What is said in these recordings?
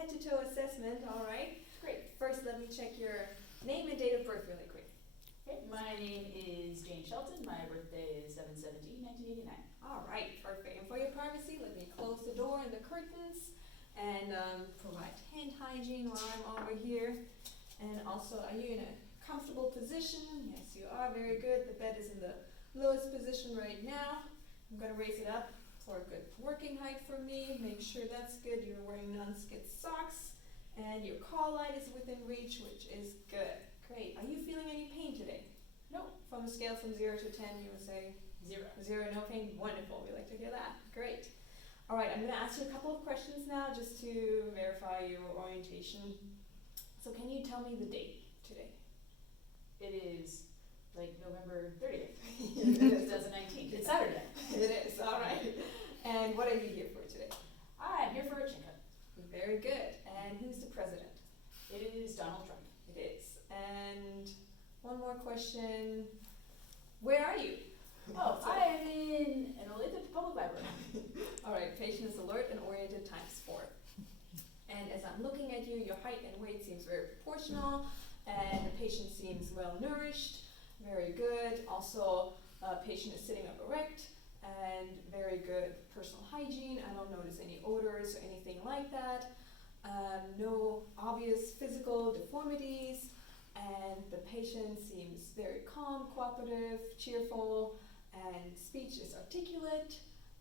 head-to-toe assessment, all right? Great. First, let me check your name and date of birth really quick. Okay. My name is Jane Shelton. My birthday is 7/17/1989. All right, perfect. And for your privacy, let me close the door and the curtains and provide hand hygiene while I'm over here. And also, are you in a comfortable position? Yes, you are. Very good. The bed is in the lowest position right now. I'm going to raise it up for a good working height for me. Make sure that's good. You're wearing non-skid socks and your call light is within reach, which is good. Great. Are you feeling any pain today? No. From a scale from 0 to 10, you would say 0. 0, no pain. Wonderful. We like to hear that. Great. All right, I'm going to ask you a couple of questions now just to verify your orientation. So can you tell me the date today? It is like November 30th, It is. 2019. It's Saturday. It is. All right. And what are you here for today? I'm here for a chin cut. Very good. And who's the president? It is Donald Trump. It is. And one more question. Where are you? Oh, I am in an Olathe Public Library. All right, patient is alert and oriented ×4. And as I'm looking at you, your height and weight seems very proportional, and the patient seems well nourished. Very good. Also, patient is sitting up erect, and very good personal hygiene. I don't notice any odors or anything like that. No obvious physical deformities, and the patient seems very calm, cooperative, cheerful, and speech is articulate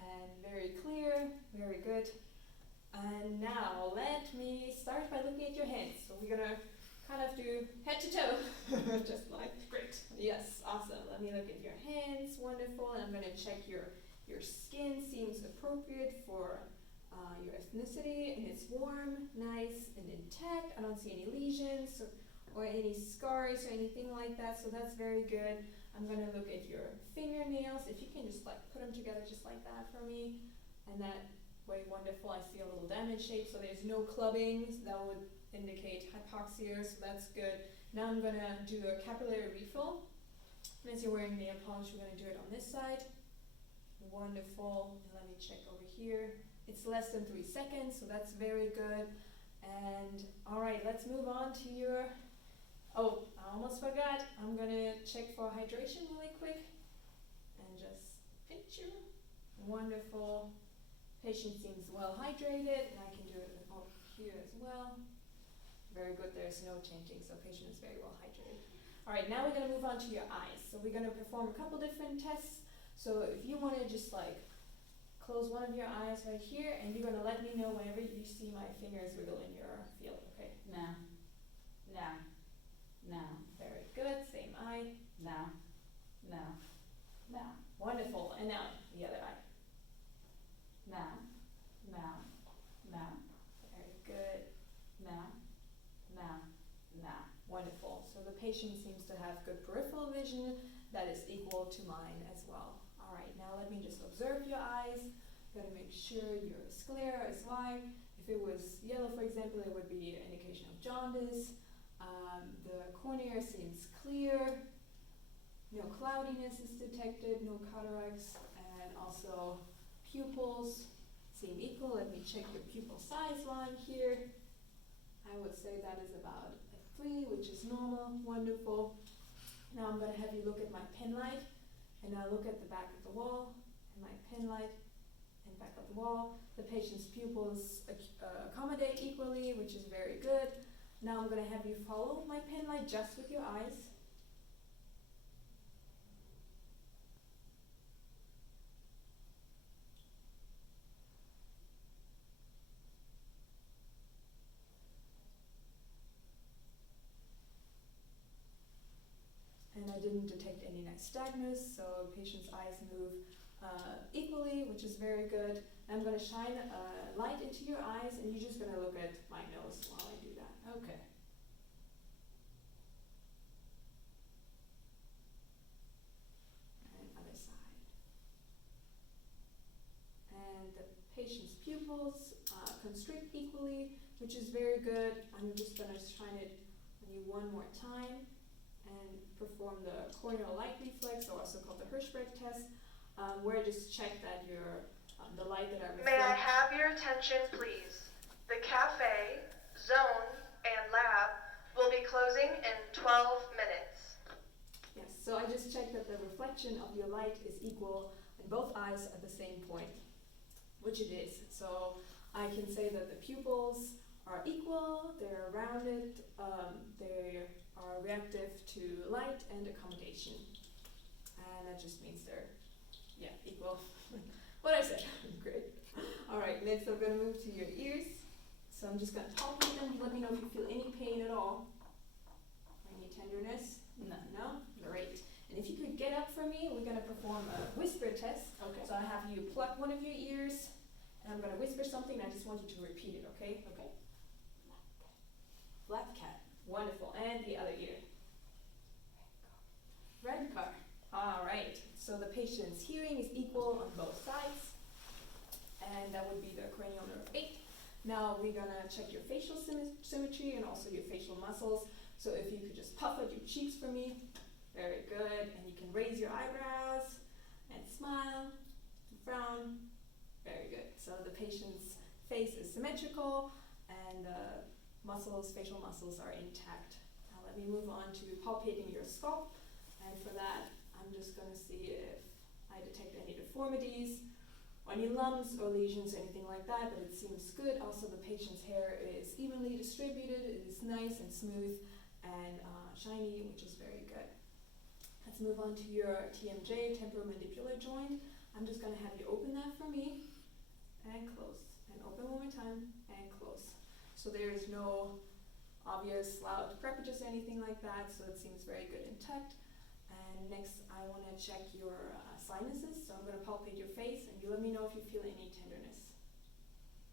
and very clear. Very good. And now let me start by looking at your hands. So we're gonna kind of do head to toe, just like Great. yes, awesome. Let me look at your hands. Wonderful. And I'm gonna check your skin. Seems appropriate for your ethnicity, and it's warm, nice, and intact. I don't see any lesions or any scars or anything like that. So that's very good. I'm gonna look at your fingernails. If you can just like put them together just like that for me, and that way, wonderful. I see a little damage shape, so there's no clubbing. That would indicate hypoxia, so that's good. Now I'm gonna do a capillary refill. And as you're wearing nail polish, we're gonna do it on this side. Wonderful. And let me check over here. It's less than 3 seconds, so that's very good. And all right, let's move on to your. Oh, I almost forgot. I'm gonna check for hydration really quick and just pinch you. Wonderful. Patient seems well hydrated, and I can do it over here as well. Very good. There's no changing, so patient is very well hydrated. All right, now we're gonna move on to your eyes. So we're gonna perform a couple different tests. So if you wanna just like close one of your eyes right here, and you're gonna let me know whenever you see my fingers wiggle in your field, okay? Now. Now. Now. Very good. Same eye. Now. Now. Now. Wonderful. And now the other eye. Now. Now. Now. Very good. Now. Now. Now. Wonderful. So the patient seems to have good peripheral vision that is equal to mine as well. All right, now let me just observe your eyes. Got to make sure your sclera is white. If it was yellow, for example, it would be an indication of jaundice. The cornea seems clear. No cloudiness is detected, no cataracts, and also pupils seem equal. Let me check your pupil size line here. I would say that is about a 3, which is normal. Wonderful. Now I'm going to have you look at my pen light, and now look at the back of the wall, and my pen light, and back of the wall. The patient's pupils accommodate equally, which is very good. Now I'm going to have you follow my pen light just with your eyes. And I didn't detect any nystagmus, so patient's eyes move equally, which is very good. I'm going to shine a light into your eyes, and you're just going to look at my nose while I do that. Okay. And other side. And the patient's pupils constrict equally, which is very good. I'm just going to shine it on you one more time and perform the corneal light reflex, or also called the Hirschsprung test, where I just check that your the light that I reflect. May I have your attention, please? The cafe, zone, and lab will be closing in 12 minutes. Yes, so I just checked that the reflection of your light is equal in both eyes at the same point, which it is. So I can say that the pupils are equal, they're rounded, they are reactive to light and accommodation. And that just means they're, equal. What I said. Great. Alright, next I'm going to move to your ears. So I'm just going to palpate them. You let me know if you feel any pain at all. Any tenderness? No? Great. And if you could get up for me, we're going to perform a whisper test. Okay. So I have you pluck one of your ears, and I'm going to whisper something, and I just want you to repeat it, okay? Okay. Black cat. Wonderful. And the other ear. Red car. Alright. So the patient's hearing is equal on both sides, and that would be the cranial nerve 8. Now we're going to check your facial symmetry and also your facial muscles. So if you could just puff out your cheeks for me. Very good. And you can raise your eyebrows and smile and frown. Very good. So the patient's face is symmetrical and facial muscles are intact. Now let me move on to palpating your scalp. And for that, I'm just going to see if I detect any deformities, or any lumps or lesions, anything like that, but it seems good. Also, the patient's hair is evenly distributed. It is nice and smooth and shiny, which is very good. Let's move on to your TMJ, temporomandibular joint. I'm just going to have you open that for me and close. And open one more time and close. So there is no obvious loud crepitus or anything like that, so it seems very good intact. And next, I want to check your sinuses. So I'm going to palpate your face, and you let me know if you feel any tenderness.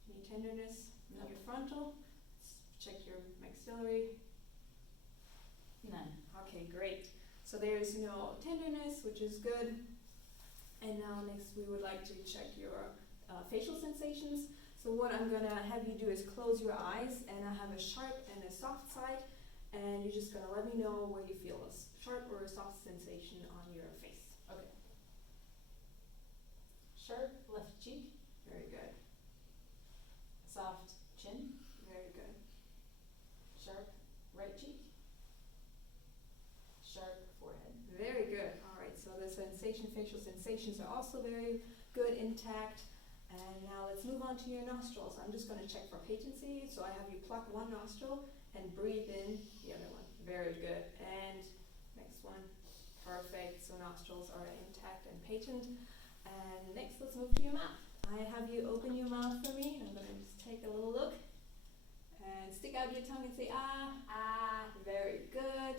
Any tenderness in your frontal? Let's check your maxillary. None. Okay, great. So there's no tenderness, which is good. And now next, we would like to check your facial sensations. So what I'm going to have you do is close your eyes, and I have a sharp and a soft side, and you're just going to let me know where you feel a sharp or a soft sensation on your face. Okay. Sharp left cheek. Very good. Soft chin. Very good. Sharp right cheek. Sharp forehead. Very good. All right, so the facial sensations are also very good, intact. And now let's move on to your nostrils. I'm just going to check for patency. So I have you pluck one nostril and breathe in the other one. Very good. And next one. Perfect. So nostrils are intact and patent. And next, let's move to your mouth. I have you open your mouth for me. I'm going to just take a little look. And stick out your tongue and say, ah, ah. Very good.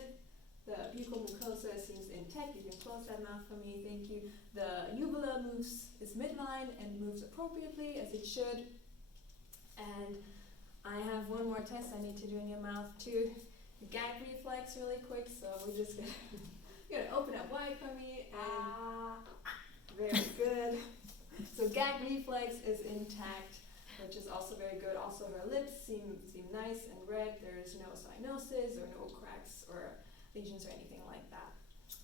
The buccal mucosa seems intact. You can close that mouth for me. Thank you. The uvula is midline and moves appropriately as it should. And I have one more test I need to do in your mouth too. The gag reflex really quick. So we're just going to open up wide for me. And very good. So gag reflex is intact, which is also very good. Also her lips seem nice and red. There is no cyanosis or no cracks or lesions or anything like that.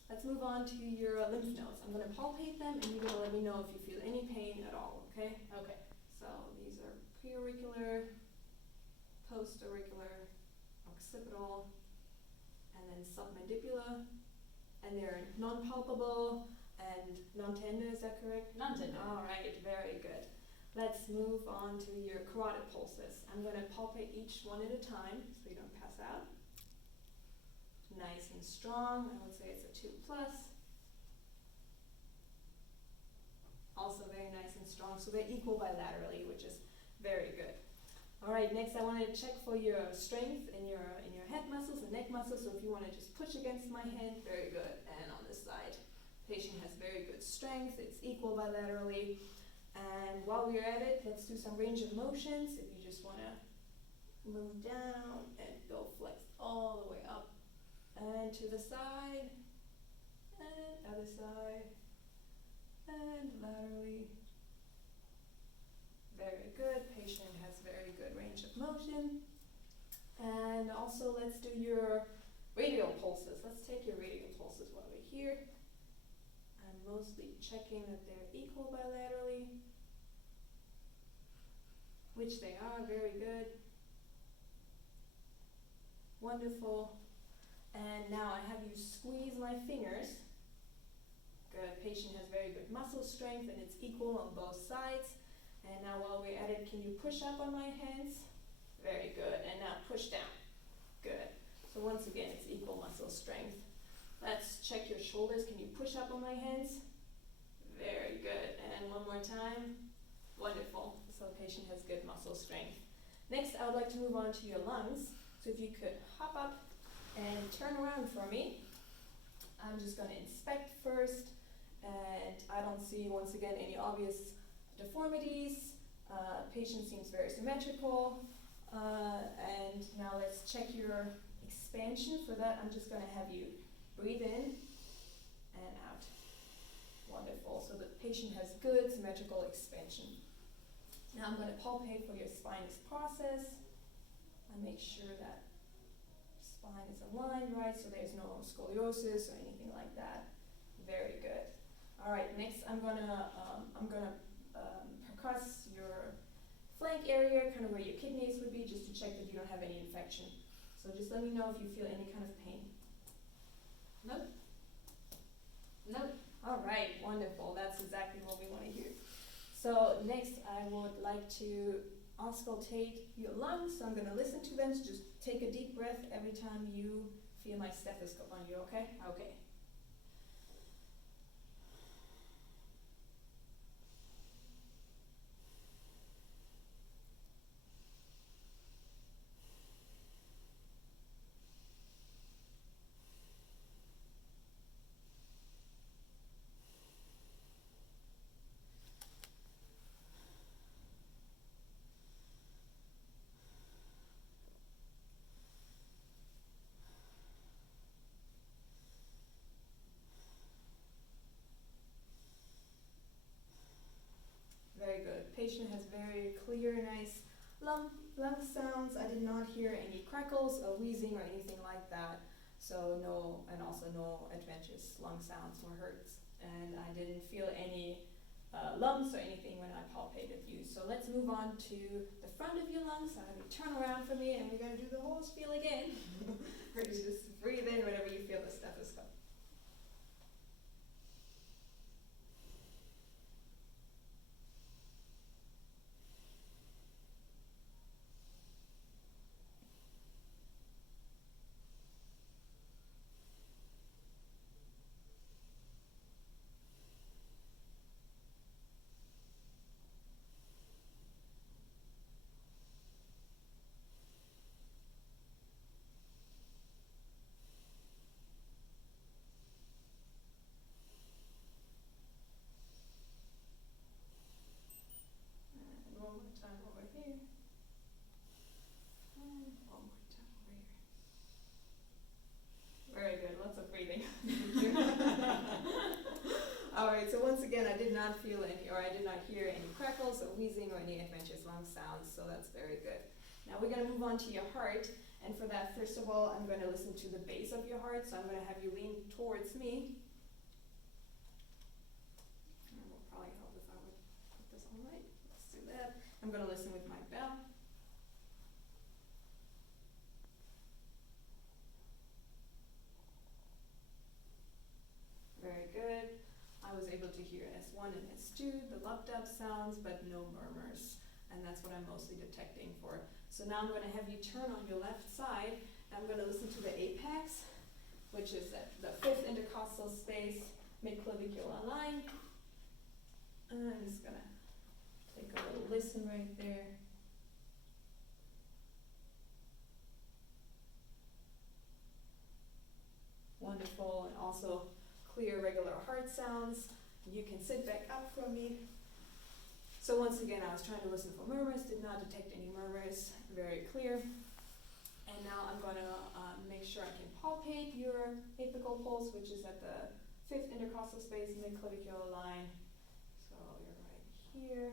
Let's move on to your lymph nodes. I'm going to palpate them, and you're going to let me know if you feel any pain at all, okay? Okay. So these are preauricular, postauricular, occipital, and then submandibular, and they're non-palpable and non-tender, is that correct? Non-tender. All right, very good. Let's move on to your carotid pulses. I'm going to palpate each one at a time so you don't pass out. Nice and strong. I would say it's a 2+. Also very nice and strong. So they're equal bilaterally, which is very good. All right, next I want to check for your strength in your head muscles and neck muscles. So if you want to just push against my head, very good. And on this side, patient has very good strength. It's equal bilaterally. And while we're at it, let's do some range of motions. If you just want to move down and go flex all the way up. And to the side, and other side, and laterally. Very good. Patient has very good range of motion. And also let's do your radial pulses. Let's take your radial pulses while we're here. I'm mostly checking that they're equal bilaterally. which they are. Very good. Wonderful. And now I have you squeeze my fingers. Good. Patient has very good muscle strength and it's equal on both sides. And now while we're at it, can you push up on my hands? Very good. And now push down. Good. So once again, it's equal muscle strength. Let's check your shoulders. Can you push up on my hands? Very good. And one more time. Wonderful. So the patient has good muscle strength. Next, I would like to move on to your lungs. So if you could hop up and turn around for me. I'm just going to inspect first. And I don't see, once again, any obvious deformities. Patient seems very symmetrical. And now let's check your expansion. For that, I'm just going to have you breathe in and out. Wonderful. So the patient has good symmetrical expansion. Now I'm going to palpate for your spinous process. I make sure that spine is aligned right, so there's no scoliosis or anything like that. Very good. All right. Next, I'm gonna percuss your flank area, kind of where your kidneys would be, just to check that you don't have any infection. So just let me know if you feel any kind of pain. Nope. Nope. All right, wonderful. That's exactly what we want to hear. So next, I would like to auscultate your lungs. So I'm going to listen to them. So just take a deep breath every time you feel my stethoscope on you, okay? Okay. Very good. Patient has very clear, nice lung sounds. I did not hear any crackles or wheezing or anything like that. So no, and also no adventitious lung sounds or hurts. And I didn't feel any lumps or anything when I palpated you. So let's move on to the front of your lungs. So have you turn around for me, and we're going to do the whole spiel again. Where you just breathe in whenever you feel the stethoscope. One more time over here. And one more time over here. Very good, lots of breathing. Alright, so once again, I did not feel any, or I did not hear any crackles or wheezing or any adventitious lung sounds, so that's very good. Now we're going to move on to your heart, and for that, first of all, I'm going to listen to the base of your heart, so I'm going to have you lean towards me. And it will probably help if I would put this on right. Let's do that. I'm going to listen with my bell. Very good. I was able to hear S1 and S2, the loved up sounds, but no murmurs. And that's what I'm mostly detecting for. So now I'm going to have you turn on your left side. I'm going to listen to the apex, which is the fifth intercostal space, midclavicular line. And I'm just going to take a little listen right there. Wonderful, and also clear regular heart sounds. You can sit back up for me. So once again, I was trying to listen for murmurs, did not detect any murmurs, very clear. And now I'm going to make sure I can palpate your apical pulse, which is at the fifth intercostal space, midclavicular line. So you're right here.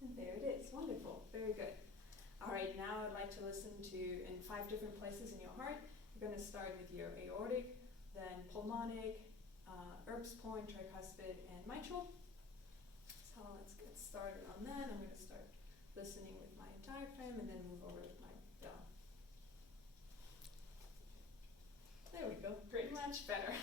And there it is, wonderful, very good. All right, now I'd like to listen to in 5 different places in your heart. We're going to start with your aortic then pulmonic, Erb's point, tricuspid, and mitral. So let's get started on that. I'm going to start listening with my diaphragm and then move over with my bell. There we go. Great. Much better.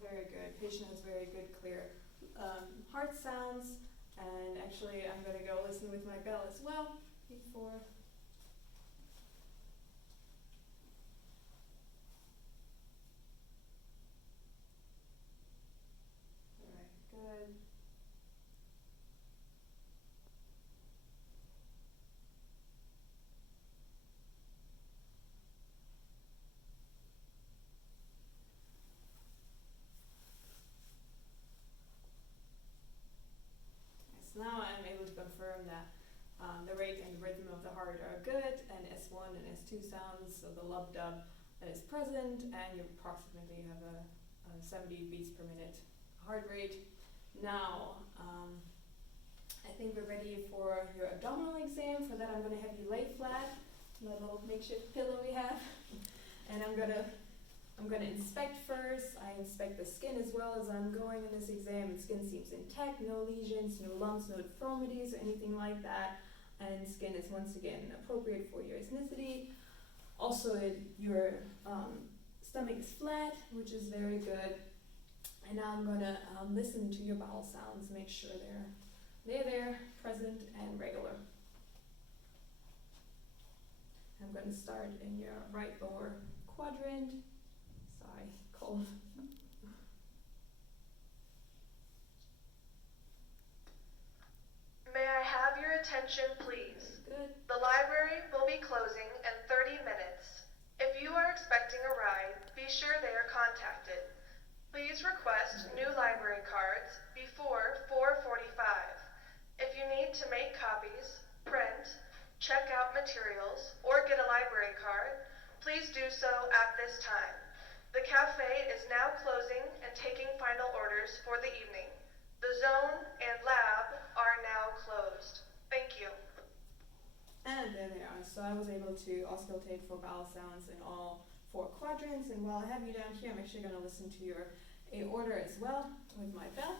Very good. Patient has very good, clear heart sounds. And actually, I'm going to go listen with my bell as well before. Very good. Now I'm able to confirm that the rate and the rhythm of the heart are good, and S1 and S2 sounds, so the lub-dub is present, and you approximately have a 70 beats per minute heart rate. Now, I think we're ready for your abdominal exam. For that, I'm going to have you lay flat, the little makeshift pillow we have, and I'm going to inspect first. I inspect the skin as well as I'm going in this exam. The skin seems intact, no lesions, no lumps, no deformities, or anything like that. And skin is once again appropriate for your ethnicity. Also, your stomach is flat, which is very good. And now I'm going to listen to your bowel sounds, make sure they're there, present, and regular. I'm going to start in your right lower quadrant. Sorry, cold. May I have your attention, please? Good. The library will be closing in 30 minutes. If you are expecting a ride, be sure they are contacted. Please request new library cards before 4:45. If you need to make copies, print, check out materials, or get a library card, please do so at this time. The cafe is now closing and taking final orders for the evening. The zone and lab are now closed. Thank you. And there they are. So I was able to auscultate for vowel sounds in all 4 quadrants. And while I have you down here, I'm actually going to listen to your aorta as well with my bell.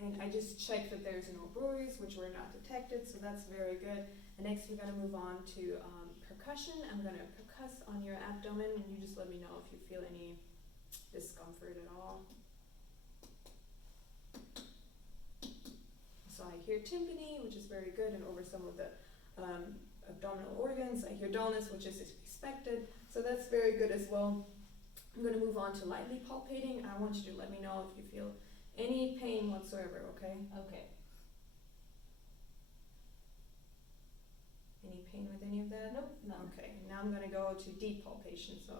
And I just checked that there's no bruise, which were not detected, so that's very good. And next we're going to move on to percussion. I'm going to percuss on your abdomen, and you just let me know if you feel any discomfort at all. So I hear tympani, which is very good, and over some of the abdominal organs. I hear dullness, which is expected, so that's very good as well. I'm going to move on to lightly palpating. I want you to let me know if you feel any pain whatsoever, okay? Okay. Any pain with any of that? Nope, none. Okay, now I'm going to go to deep palpation, so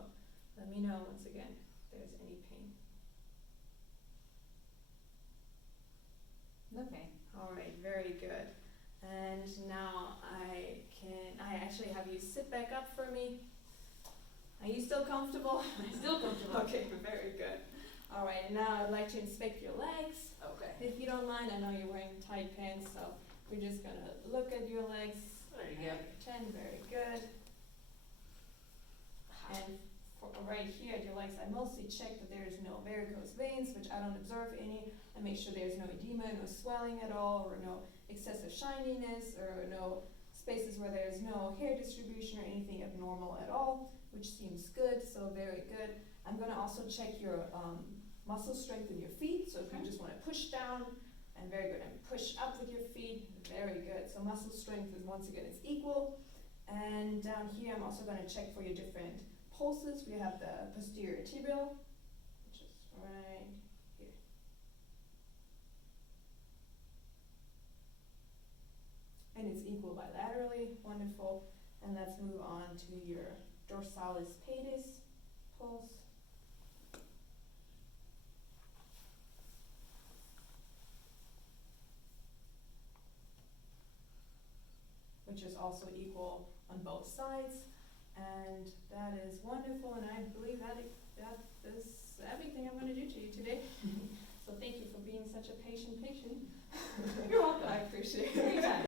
let me know once again if there's any pain. No pain. All right, very good. And now I actually have you sit back up for me. Are you still comfortable? Still comfortable. Okay, very good. All right, and now I'd like to inspect your legs. Okay. If you don't mind, I know you're wearing tight pants, so we're just going to look at your legs. There you go. 10, very good. And for right here at your legs, I mostly check that there is no varicose veins, which I don't observe any. I make sure there's no edema, no swelling at all, or no excessive shininess, or no spaces where there's no hair distribution or anything abnormal at all, which seems good, so very good. I'm going to also check your muscle strength in your feet, so if you just want to push down, and very good, and push up with your feet, very good. So muscle strength is, once again, it's equal. And down here, I'm also going to check for your different pulses. We have the posterior tibial, which is right here. to your dorsalis pedis pulse. Which is also equal on both sides, and that is wonderful, and I believe that is everything I'm going to do to you today. So thank you for being such a patient. You're welcome. I appreciate it. Anytime.